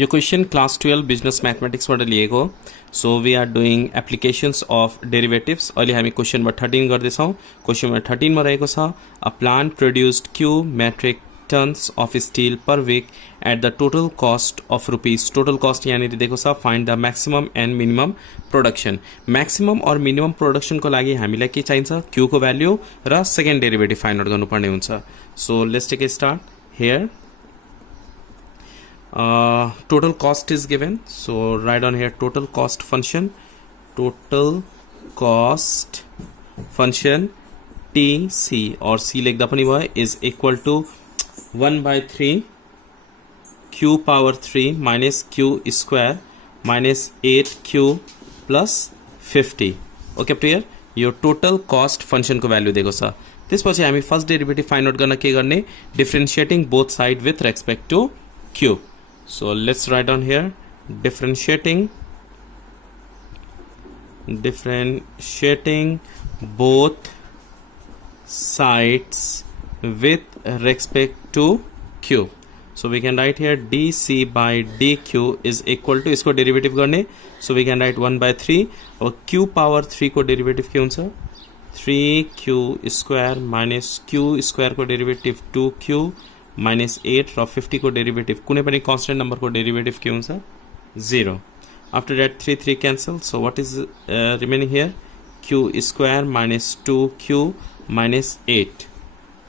यो question class 12 business म्याथमेटिक्सबाट लिएको हो. So we are doing applications of derivatives. अहिले हामी क्वेश्चन नम्बर 13 गर्दैछौँ. क्वेश्चन नम्बर 13 मा रहेको छ a plant produced q metric tons of steel per week at the total cost of rupees. Total cost यहाँनिर दिएको छ. Find the maximum and minimum production. Maximum और मिनिमम प्रोडक्सनको लागि हामीलाई के चाहिन्छ? क्यूको भ्याल्यू र सेकेन्ड डेरिभेटिभ फाइन्ड आउट गर्नुपर्ने हुन्छ. So let's take a start here. Total cost is given, so write on here total cost function. Total cost function TC or C लेख्दा पनि भयो is equal to 1/3 q power 3 minus q square minus 8q plus 50. Okay, clear? यो total cost function को value दिएको छ. त्यसपछि हामी first derivative find out गर्न के गर्ने? Differentiating both side with respect to q. So let's write down here differentiating both sides with respect to q. So we can write here dc by dq is equal to, इसको derivative गर्ने, so we can write 1/3 और q power 3 को derivative के हुन्छ 3q square minus q square को derivative 2q minus 8 र 50 को derivative कुनै पनि कन्स्टेन्ट नम्बर को डेरिवेटिव के हुन्छ 0. After that 3 cancel, so what is remaining here? q square minus 2q minus 8.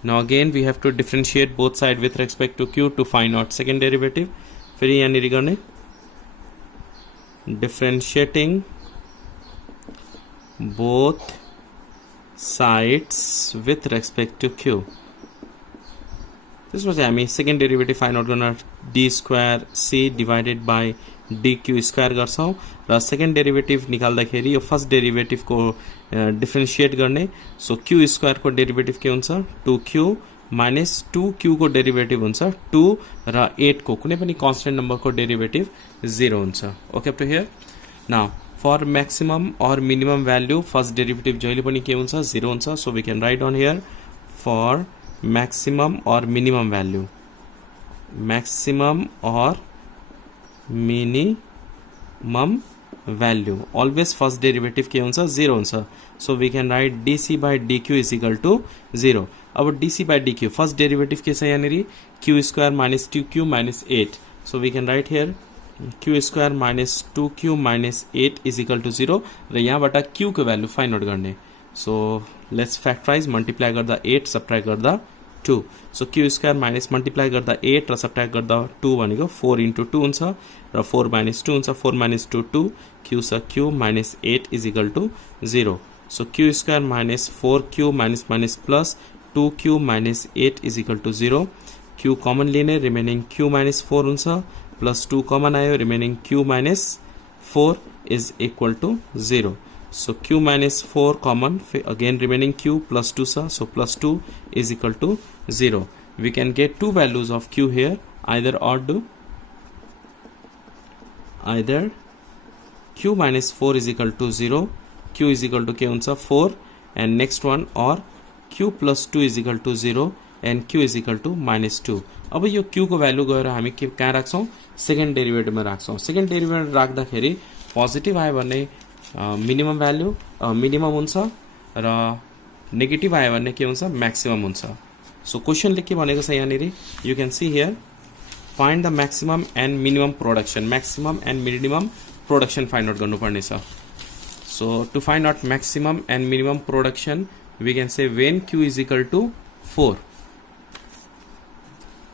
Now again we have to differentiate both side with respect to q to find out second derivative. फेरि यहाँनिर गर्ने differentiating both sides with respect to q. त्यसपछि हामी second derivative find out गर्न d square c divided by dq square गर्छौँ र second derivative निकाल्दाखेरि यो फर्स्ट डेरिभेटिभको डिफ्रेन्सिएट गर्ने. सो क्यू स्क्वायरको डेरिभेटिभ के हुन्छ 2q माइनस 2q को डेरिभेटिभ हुन्छ 2 र 8 को कुनै पनि कन्स्टेन्ट नम्बरको डेरिभेटिभ 0 हुन्छ. Okay up to here. Now for maximum और मिनिमम भ्याल्यू फर्स्ट डेरिभेटिभ जहिले पनि के हुन्छ 0 हुन्छ. So we can write on here for maximum or minimum value, maximum or minimum value always first derivative के हुन्छ 0 हुन्छ. so we can write dc by dq is equal to 0. अब dc by dq first derivative के छ यहाँनिर q square minus 2q minus 8. so we can write here q square minus 2q minus 8 is equal to 0 र यहाँबाट q को value find out गर्ने. so let's factorize, multiply गर्दा 8 subtract गर्दा 2. so q square minus multiply गर्दा 8 र subtract गर्दा 2 भनेको 4 into 2 हुन्छ र 4 minus 2 हुन्छ. 4 minus 2 2 q छ q minus 8 is equal to 0. so q square minus 4q minus minus plus 2q minus 8 is equal to 0. q common लिने remaining q minus 4 हुन्छ plus 2 कमन आयो remaining q minus 4 is equal to 0. so q minus 4 common, again remaining q plus 2 sa, so plus 2 is equal to 0. we can get two values of q here, either or do either q minus 4 is equal to 0, q is equal to के हुन्छ 4 and next one, or q plus 2 is equal to 0 and q is equal to minus 2. अब यो q को value गएर हामी के कहाँ राख्छौं second डेरिभेटिभमा राख्छौं. Second derivative राख्दाखेरि पोजिटिभ आयो भने मिनिमम भ्यालु मिनिमम हुन्छ र नेगेटिभ आयो भने के हुन्छ म्याक्सिमम हुन्छ. सो क्वेशनले के भनेको छ यहाँनिर you can see here find the maximum and minimum production. Maximum and minimum production find out गर्नुपर्ने छ. So to find out maximum and minimum production we can say when q is equal to 4.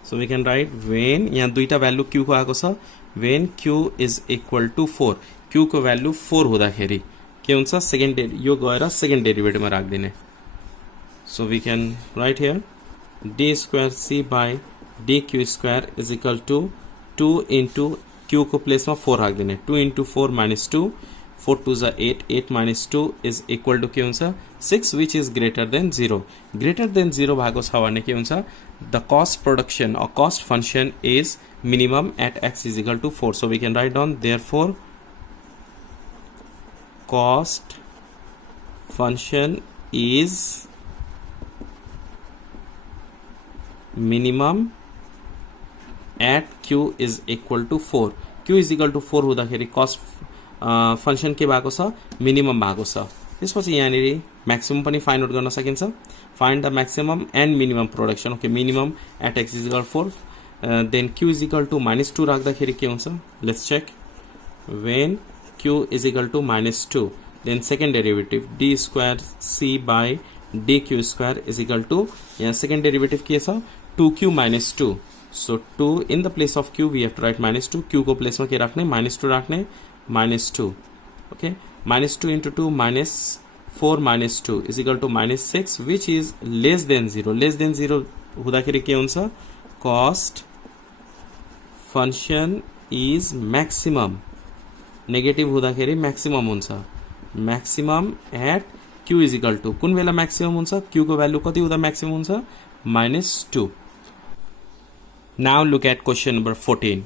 So we can write when, यहाँ दुईटा value q को आएको छ, when q is equal to 4. q को value 4 हुँदाखेरि के हुन्छ सेकेन्ड यो गएर सेकेन्ड डेरिभेटिभमा राख्दिने. So we can write here d square c by dq square is equal to 2 into q को प्लेसमा 4 राख्दिने. 2 इन्टु 4 माइनस 2, 4 2 जा 8, 8 माइनस 2 इज इक्वल टु के हुन्छ 6 which is greater than 0. Greater than 0 भएको छ भने के हुन्छ the cost production or cost function is minimum at x is equal to 4. So we can write down therefore cost function is minimum at q is equal to 4 q is equal to 4 हुँदाखेरि cost function के भएको छ minimum भएको छ त्यसपछि यहाँनिर maximum पनि find out गर्न सकिन्छ find the maximum and minimum production okay minimum at x is equal 4 then q is equal to -2 राख्दाखेरि के हुन्छ let's check when q is equal to -2 then second derivative d square c by dq square is equal to यहाँ second derivative के छ 2q -2 so 2 in the place of q we have to write -2 q को place में के राख्ने -2 राख्ने -2 okay -2 into 2 -4 -2 is equal to -6 which is less than 0 हुँदाखेरि के हुन्छ cost function is maximum negative हुँदाखेरि म्याक्सिमम हुन्छ maximum at q is equal to कुन बेला म्याक्सिमम हुन्छ q को भ्यालु कति हुँदा म्याक्सिमम हुन्छ -2 now look at question number 14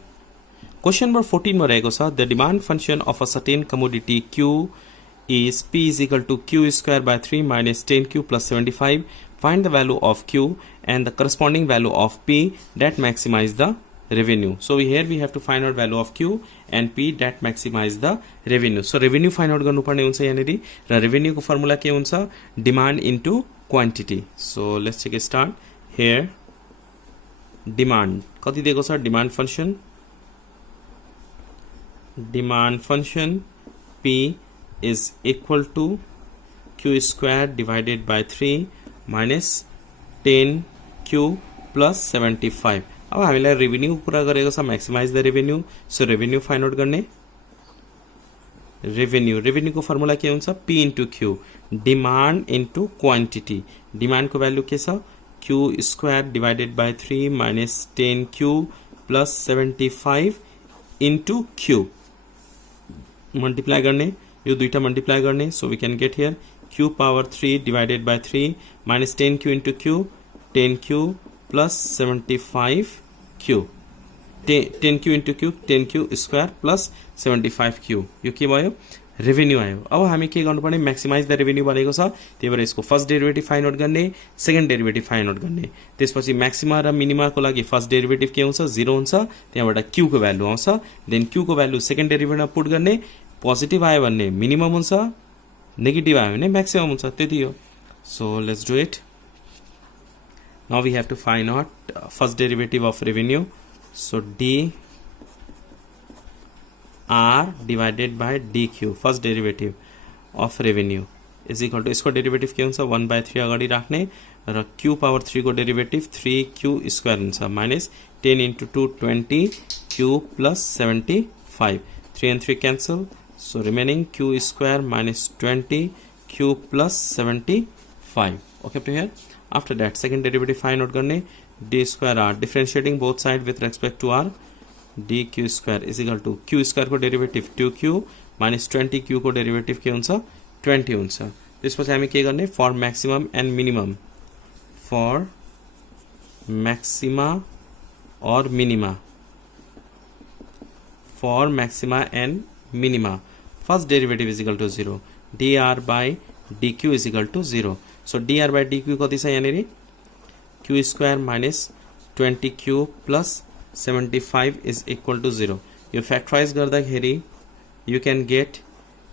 question number 14 मा रहेको छ the demand function of a certain commodity q is p is equal to q square by 3 minus 10q plus 75 find the value of q and the corresponding value of p that maximize the revenue so here we have to find out value of q and p that maximize the revenue so revenue find out गर्नु पर्ने हुन्छ यहाँनेरि र revenue को formula के हुन्छ demand into quantity so let's take a start here demand कति दिएको छ demand function p is equal to q square divided by 3 minus 10q plus 75 अब हामीलाई रेभेन्यू कुरा गरेको छ maximize the revenue so revenue find out गर्ने revenue को फर्मुला के हुन्छ p into q demand into quantity demand को भ्यालु के छ q square divided by 3 minus 10q plus 75 into q multiply गर्ने यो दुईटा मल्टिप्लाई गर्ने so we can get here q power 3 divided by 3 minus 10q into q 10q plus 75q 10q into q 10q square plus 75q यो के भयो revenue आयो अब हामी के गर्नुपर्ने म्याक्सिमाइज द रेभेन्यू भनेको छ त्यही भएर यसको फर्स्ट डेरिभेटिभ फाइन्ड आउट गर्ने सेकेन्ड डेरिभेटिभ फाइन्ड आउट गर्ने त्यसपछि म्याक्सिमा र मिनिमा को लागि फर्स्ट डेरिभेटिभ के हुन्छ 0 हुन्छ त्यहाँबाट q को भ्यालु आउँछ देन q को भ्यालु सेकेन्ड डेरिभेटिभमा पुट गर्ने पोजिटिभ आयो भने मिनिमम हुन्छ नेगेटिभ आयो भने म्याक्सिमम हुन्छ त्यति हो so let's do it now we have to find out first derivative of revenue so d r divided by dq first derivative of revenue is equal to इसको derivative के हुन्छ 1/3 अगाडि राख्ने र q पावर 3 को डेरिभेटिभ 3q स्क्वायर हुन्छ minus 10 into 2 20 q plus 75 3 and 3 cancel so remaining q square minus 20 q plus 75 okay up to here after that second derivative find out गर्ने d square r differentiating both side with respect to r dq square is equal to q square को derivative 2q minus 20q को derivative के हुन्छ 20 हुन्छ त्यसपछि हामी के गर्ने for maximum and minimum for maxima और minima for maxima and minima first derivative is equal to 0 dr by dq is equal to 0 so dr by dq कति छ यहाँनेरि q square minus 20q plus 75 is equal to 0 यो factorise गर्दाखेरि you can get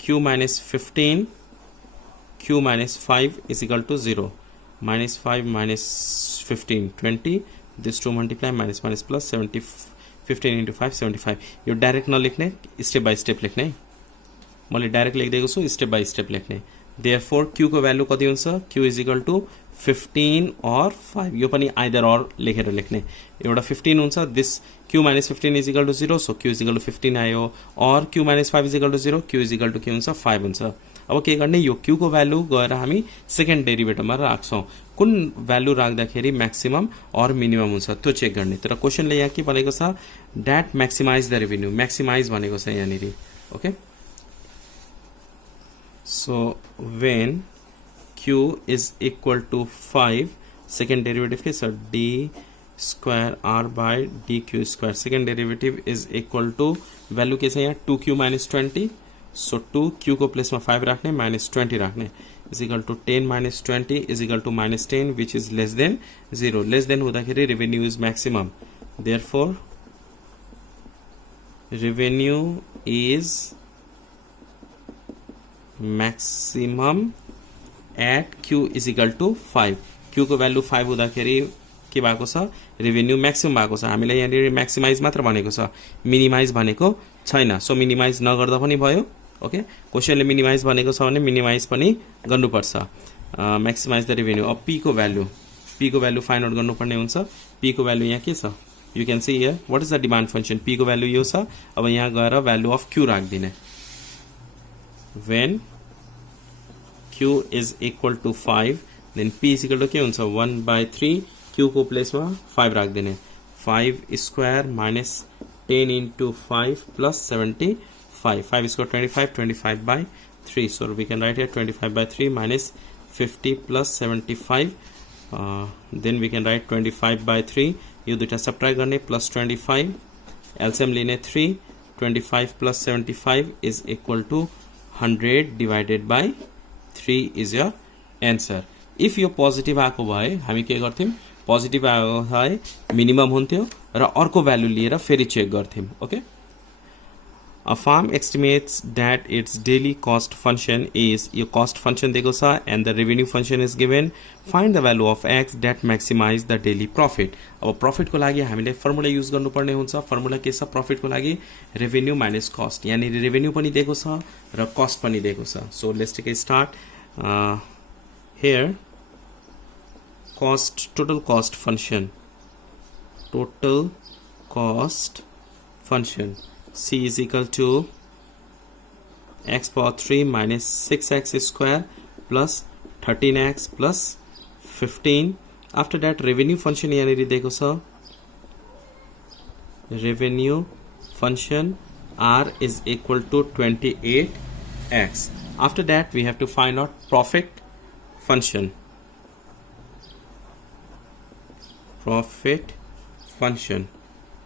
q minus 15 q minus 5 is equal to 0 minus 5 minus 15 20 this two multiply minus minus plus 70 15 into 5 75 यो direct नलेख्ने step by step लेख्ने मैले direct लेख्दिएको छु step by step लेख्ने therefore q को value कति हुन्छ q is equal to 15 और 5 यो पनि आइदर और लेखेर लेख्ने एउटा 15 हुन्छ this q minus 15 is equal to 0 so q is equal to 15 आयो और q minus 5 is equal to 0 q is equal to के हुन्छ 5 हुन्छ अब के गर्ने यो q को भ्यालु गएर हामी सेकेन्ड डेरिभेटिभमा राख्छौं कुन भ्यालु राख्दाखेरि म्याक्सिमम और मिनिमम हुन्छ त्यो चेक गर्ने तर क्वेशनले यहाँ के भनेको छ that maximise the revenue maximise भनेको छ यहाँनेरि okay so when q is equal to 5 second derivative के छ d square r by dq square second derivative is equal to value के छ यहाँ 2q minus 20 so 2q को प्लेस में 5 राख्ने minus 20 राख्ने is equal to 10 minus 20 is equal to minus 10 which is less than 0 less than हुँदाखेरि revenue is maximum therefore revenue is maximum at q is equal to 5 q को value 5 हुँदाखेरि के भएको छ रेभेन्यू म्याक्सिमम भएको छ हामीले यहाँ म्याक्सिमाइज मात्र भनेको छ मिनिमाइज भनेको छैन सो मिनिमाइज नगर्दा पनि भयो ओके क्वेशनले मिनिमाइज भनेको छ भने मिनिमाइज पनि गर्नुपर्छ म्याक्सिमाइज द रेभेन्यू अब p को भ्यालु फाइन्ड आउट गर्नुपर्ने हुन्छ p को भ्यालु यहाँ के छ you can see here what is the demand function p को भ्यालु यो छ अब यहाँ गएर value of q राख्दिने when q is equal to 5 then p is equal to के हुन्छ 1/3 q को प्लेसमा 5 राख्दिने 5 square minus 10 into 5 plus 75 5 square 25 so we can write here 25/3 minus 50 plus 75 then we can write 25/3 यो दुईटा सब्ट्र्याक्ट गर्ने plus 25 LCM लिने 3 25 plus 75 is equal to 100 divided by 3 is your answer if यो positive आएको भए हामी के गर्थ्यौं पोजिटिभ आएको भए मिनिमम हुन्थ्यो र अर्को भ्यालु लिएर फेरि चेक गर्थ्यौं okay A firm estimates that its daily cost function is your cost function दिएको छ and the revenue function is given find the value of x that maximize the daily profit अब profit को लागि हामीले formula use गर्नुपर्ने हुन्छ formula के छ प्रॉफिट को लागि रेभेन्यू माइनस कस्ट यानी रेभेन्यू पनि दिएको छ र कस्ट पनि दिएको छ so let's take a start here total cost function c is equal to x power 3 minus 6x square plus 13x plus 15 after that revenue function यहाँ दिएको छ revenue function r is equal to 28x after that we have to find out profit function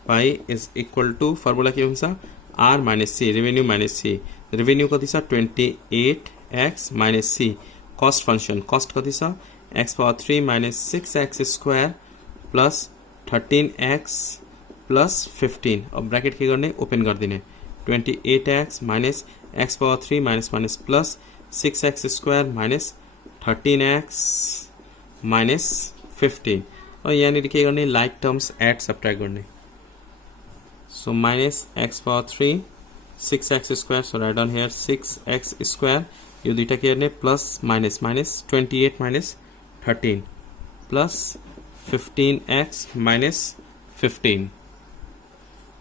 pi is equal to formula के हुन्छ r minus c revenue minus c revenue कति छ 28x minus c cost function cost कति छ x power 3 minus 6x square plus 13x plus 15 अब bracket के गर्ने open गरिदिने 28x minus x power 3 minus plus 6x square minus 13x minus 15 और यहाँ के गर्ने लाइक टर्म्स एड सब्ट्रैक्ट गर्ने so minus x power 3 6x square so write down here 6x square यो दुईटा के गर्ने plus minus 28 minus 13 plus 15x minus 15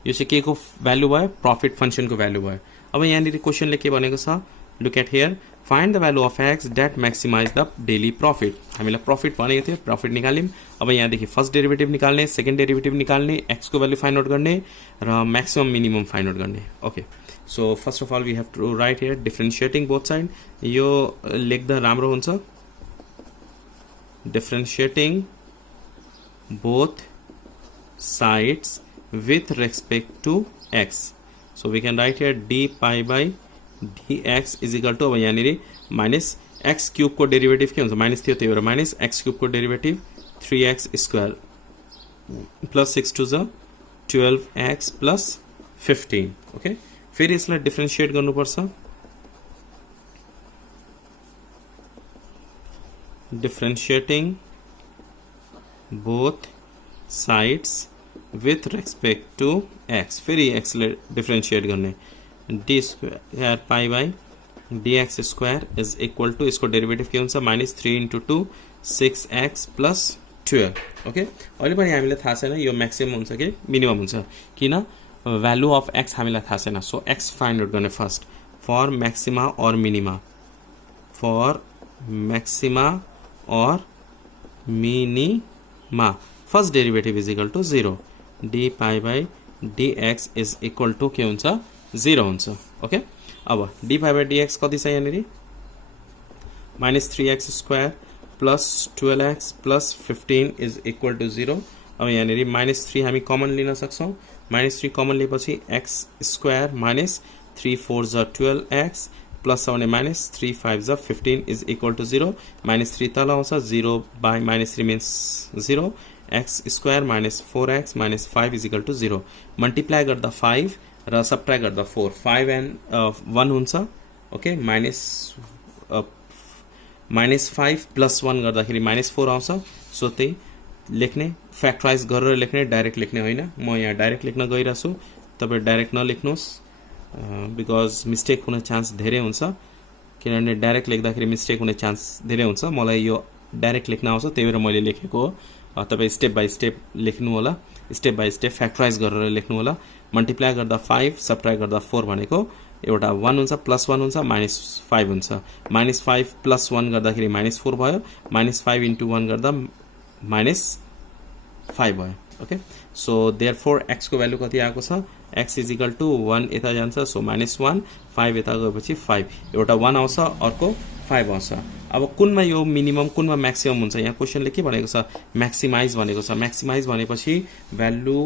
यो चाहिँ के को भ्यालु भयो प्रॉफिट फंक्शन को भ्यालु भयो अब यहाँ नि क्वेशन ले के भनेको छ look at here find the value of x that maximize the daily profit हामीलाई प्रॉफिट भनेको थियो प्रॉफिट निकाल्यौं अब यहाँ देखि फर्स्ट डेरिवेटिभ निकाल्ने सेकेन्ड डेरिवेटिभ निकाल्ने x को भ्यालु फाइन्ड आउट गर्ने र म्याक्सिमम मिनिमम फाइन्ड आउट गर्ने okay so first of all we have to write here differentiating both side यो लेख्दा राम्रो हुन्छ differentiating both sides with respect to x so we can write here d pi by dx is equal to अब यहाँ निरी minus x cube को डेरिवेटिभ के हुन्छ माइनस थियो त्यही भएर माइनस x cube को डेरिवेटिभ 3x square plus 6 to the 12x plus 15 okay फेरि यसलाई डिफरेन्शिएट गर्नुपर्छ डिफरेन्शिएटिङ both sides with respect to x फेरि x ले डिफरेन्शिएट गर्ने d square pi by dx square is equal to इसको डेरिवेटिभ के हुन्छ minus 3 into 2 6x plus 12 okay अहिले पनि हामीलाई थाहा छैन यो म्याक्सिमम हुन्छ कि मिनिमम हुन्छ किन भ्यालु अफ x हामीलाई थाहा छैन सो x फाइन्ड आउट गर्ने फर्स्ट फर म्याक्सिमा और मिनिमा फर म्याक्सिमा और minima first derivative is equal to 0 d pi by dx is equal to के हुन्छ 0 हुन्छ ओके अब d pi by dx कति छ यहाँ minus 3x square plus 12x plus 15 is equal to 0 अब यहाँ minus 3 हामी कमन लिन सक्छौं minus 3 कमन लिएपछि x square minus 3 4s are 12x plus आउने minus 3 5s are 15 is equal to 0 minus 3 तल आउँछ 0 by minus 3 means 0 x square minus 4x minus 5 is equal to 0 multiply गर्दा 5 र सबट्र्याक्ट गर्दा 4 5 एन्ड 1 हुन्छ ओके -5 + 1 गर्दाखेरि -4 आउँछ सो त्यही लेख्ने फ्याक्टराइज गरेर लेख्ने डाइरेक्ट लेख्ने होइन म यहाँ डाइरेक्ट लेख्न गइरहेको छु तपाईँ डाइरेक्ट नलेख्नुहोस् बिकज मिस्टेक हुने चान्स धेरै हुन्छ किनभने डाइरेक्ट लेख्दाखेरि मिस्टेक हुने चान्स धेरै हुन्छ मलाई यो डाइरेक्ट लेख्न आउँछ त्यही भएर मैले लेखेको हो तपाईँ स्टेप बाई स्टेप लेख्नु होला स्टेप बाई स्टेप फ्याक्टराइज गरेर लेख्नु होला मल्टिप्लाई गर्दा 5 सबट्र्याक्ट गर्दा 4 भनेको एउटा 1 हुन्छ +1 हुन्छ -5 हुन्छ -5 + 1 गर्दाखेरि -4 भयो -5 × 1 गर्दा -5 भयो ओके सो देयरफोर x को भ्यालु कति आएको छ x = 1 यता जान्छ सो -1 5 यता गएपछि 5 एउटा 1 आउँछ अर्को 5 आउँछ अब कुनमा यो मिनिमम कुनमा म्याक्सिमम हुन्छ यहाँ क्वेशनले के भनेको छ म्याक्सिमाइज भनेको छ म्याक्सिमाइज भनेपछि भ्यालु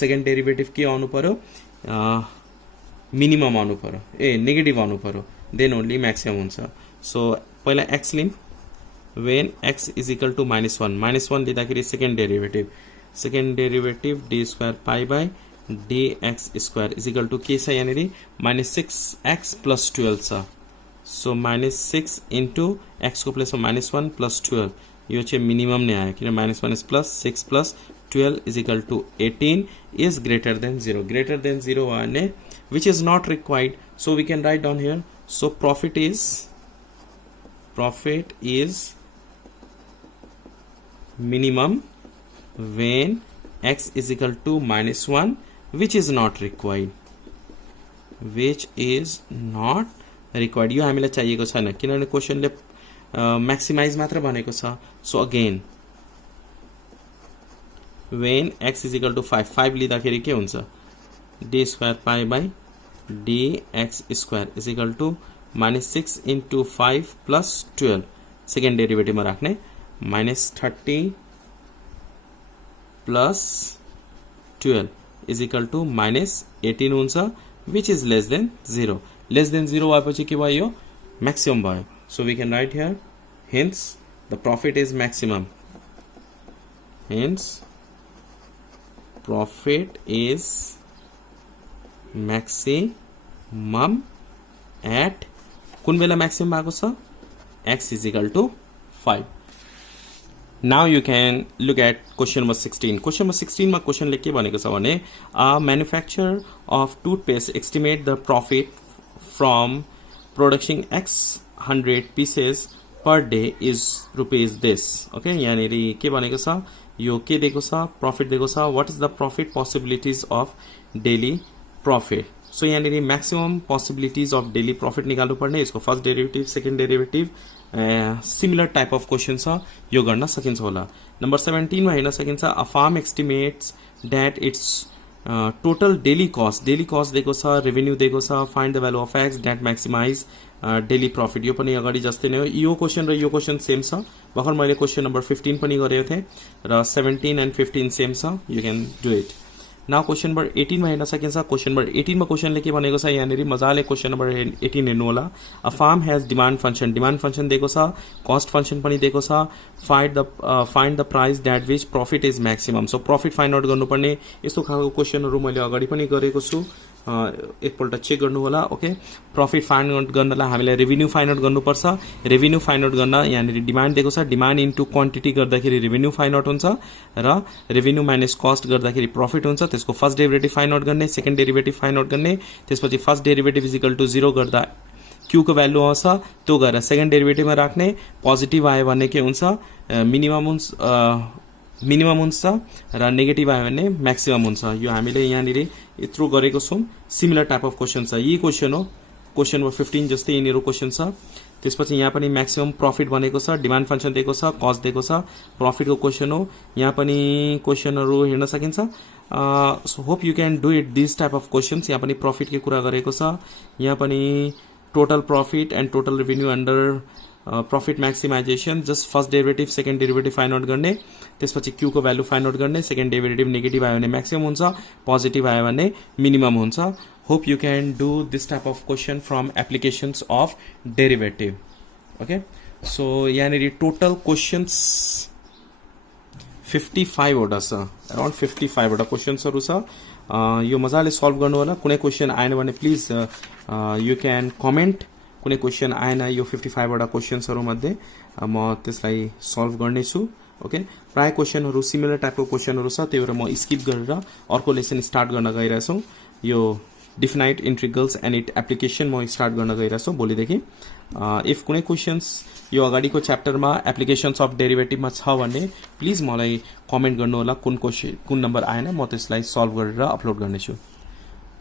सेकेन्ड डेरिभेटिभ के आउनु पर्यो मिनिमम आउनु पर्यो नेगेटिभ आउनु पर्यो देन ओन्ली म्याक्सिमम हुन्छ सो पहिला x लिम when x = -1 लिँदाखेरि second derivative d square pi by dx square = के छ यहाँनिर -6x + 12 छ सो -6 × x को प्लेसमा -1 + 12 यो चाहिँ मिनिमम नै आयो किन -1 + 6 + 12 = 18 is greater than 0 भने which is not required so we can write down here so profit is minimum when x = -1 which is not required यो हामीलाई चाहिएको छैन किनभने क्वेशनले म्याक्सिमाइज मात्र भनेको छ सो अगेन when x = 5 लिँदाखेरि के हुन्छ d square pi by dx square = -6 × 5 + 12 second डेरिभेटिभमा राख्ने -30 + 12 = -18 हुन्छ which is less than 0 भएपछि के भयो म्याक्सिमम भयो so we can write here hence the profit is maximum at कुन बेला म्याक्सिमम भएको छ x = 5 now you can look at question number 16 question number 16 मा क्वेशनले के भनेको छ भने a manufacturer of toothpaste estimate the profit from production x 100 pieces per day is rupees this okay यहाँनिर के भनेको छ यो के दिएको छ प्रॉफिट दिएको छ what is the profit possibilities of daily profit so यहाँनिर maximum possibilities of daily profit निकाल्नु पर्ने यसको first derivative second derivative similar type of question छ यो गर्न सकिन्छ होला नम्बर 17 मा हेर्न सकिन्छ a farm estimates that its total daily cost दिएको छ रेभेन्यू दिएको छ find the value of x that maximize daily profit यो पनि अगाडि जस्तै नै हो यो क्वेशन र यो क्वेशन सेम छ भर्खर मैले क्वेशन नम्बर 15 पनि गरेको थिएँ र 17 एन्ड 15 सेम छ you can do it now question number 18 मा हेर्न सकिन्छ क्वेशन नम्बर 18 मा क्वेशनले के भनेको छ यहाँनिर मजाले क्वेशन नम्बर 18 हेर्नु होला a farm has demand function दिएको छ कस्ट फंक्शन पनि दिएको छ find the price that which profit is maximum so profit find out गर्नुपर्ने यस्तो खालको क्वेशनहरु मैले अगाडि पनि गरेको छु एकपल्ट चेक गर्नु होला ओके प्रॉफिट फाइन्ड आउट गर्नलाई हामीले रेभेन्यू फाइन्ड आउट गर्नुपर्छ रेभेन्यू फाइन्ड आउट गर्न यहाँनिर डिमान्ड दिएको छ डिमान्ड इन्टु क्वान्टिटी गर्दाखेरि रेभेन्यू फाइन्ड आउट हुन्छ र रेभेन्यू माइनस कस्ट गर्दाखेरि प्रॉफिट हुन्छ त्यसको फर्स्ट डेरिभेटिभ फाइन्ड आउट गर्ने सेकेन्ड डेरिभेटिभ फाइन्ड आउट गर्ने त्यसपछि फर्स्ट डेरिभेटिभ = 0 गर्दा q को भ्यालु आउँछ त्यो गरेर सेकेन्ड डेरिभेटिभमा राख्ने पोजिटिभ आयो भने के हुन्छ मिनिमम हुन्छ र नेगेटिभ आयो भने म्याक्सिमम हुन्छ यो हामीले यहाँनिर यत्रो गरेको छौं सिमिलर टाइप अफ क्वेशन छ यही क्वेशन हो क्वेशन नम्बर 15 जस्तै यिनीहरु क्वेशन छ त्यसपछि यहाँ पनि म्याक्सिमम प्रॉफिट भनेको छ डिमान्ड फंक्शन दिएको छ कस्ट दिएको छ प्रॉफिट को क्वेशन हो यहाँ पनि क्वेशनहरु हेर्न सकिन्छ so hope you can do it this type of questions यहाँ पनि प्रॉफिट के कुरा गरेको छ यहाँ पनि total profit and total revenue under profit maximization just first derivative second derivative find out गर्ने त्यसपछि q को भ्यालु फाइन्ड आउट गर्ने सेकेन्ड डेरिभेटिभ नेगेटिभ आयो भने म्याक्सिमम हुन्छ पोजिटिभ आयो भने मिनिमम हुन्छ hope you can do this type of question from applications of derivative okay so यहाँनिर टोटल क्वेशन्स 55 वटा छ अराउन्ड 55 वटा क्वेशन्सहरु छ यो मजाले सल्भ गर्नु होला। कुनै क्वेसन आएन भने प्लिज यु क्यान कमेन्ट। कुनै क्वेसन आएन यो 55 वटा क्वेसन्सहरु मध्ये म त्यसलाई सल्भ गर्नेछु। ओके, प्राय क्वेसनहरु सिमिलर टाइपको क्वेसनहरु छ, त्यही भएर म स्किप गरेर अर्को लेसन स्टार्ट गर्न गइरहेछु। यो डिफिनाइट इन्टिग्रल्स एन्ड इट एप्लिकेसन म स्टार्ट गर्न गइरहेछु भोलिदेखि। इफ कुनै क्वेसन्स यो अगाडिको च्याप्टरमा एप्लिकेशन्स अफ डेरिभेटिभमा छ भने प्लिज मलाई कमेन्ट गर्नु होला कुन नम्बर आएन, म त्यसलाई सल्भ गरेर अपलोड गर्नेछु।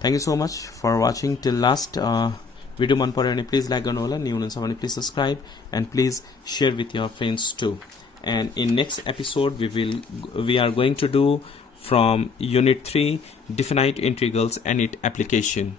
Thank you so much for watching till last. Video मन पर्यो भने प्लिज लाइक गर्नु होला, न्यू हुनुहुन्छ भने please subscribe and please share with your friends too. And in next episode we are going to do from unit 3 definite integrals and its application.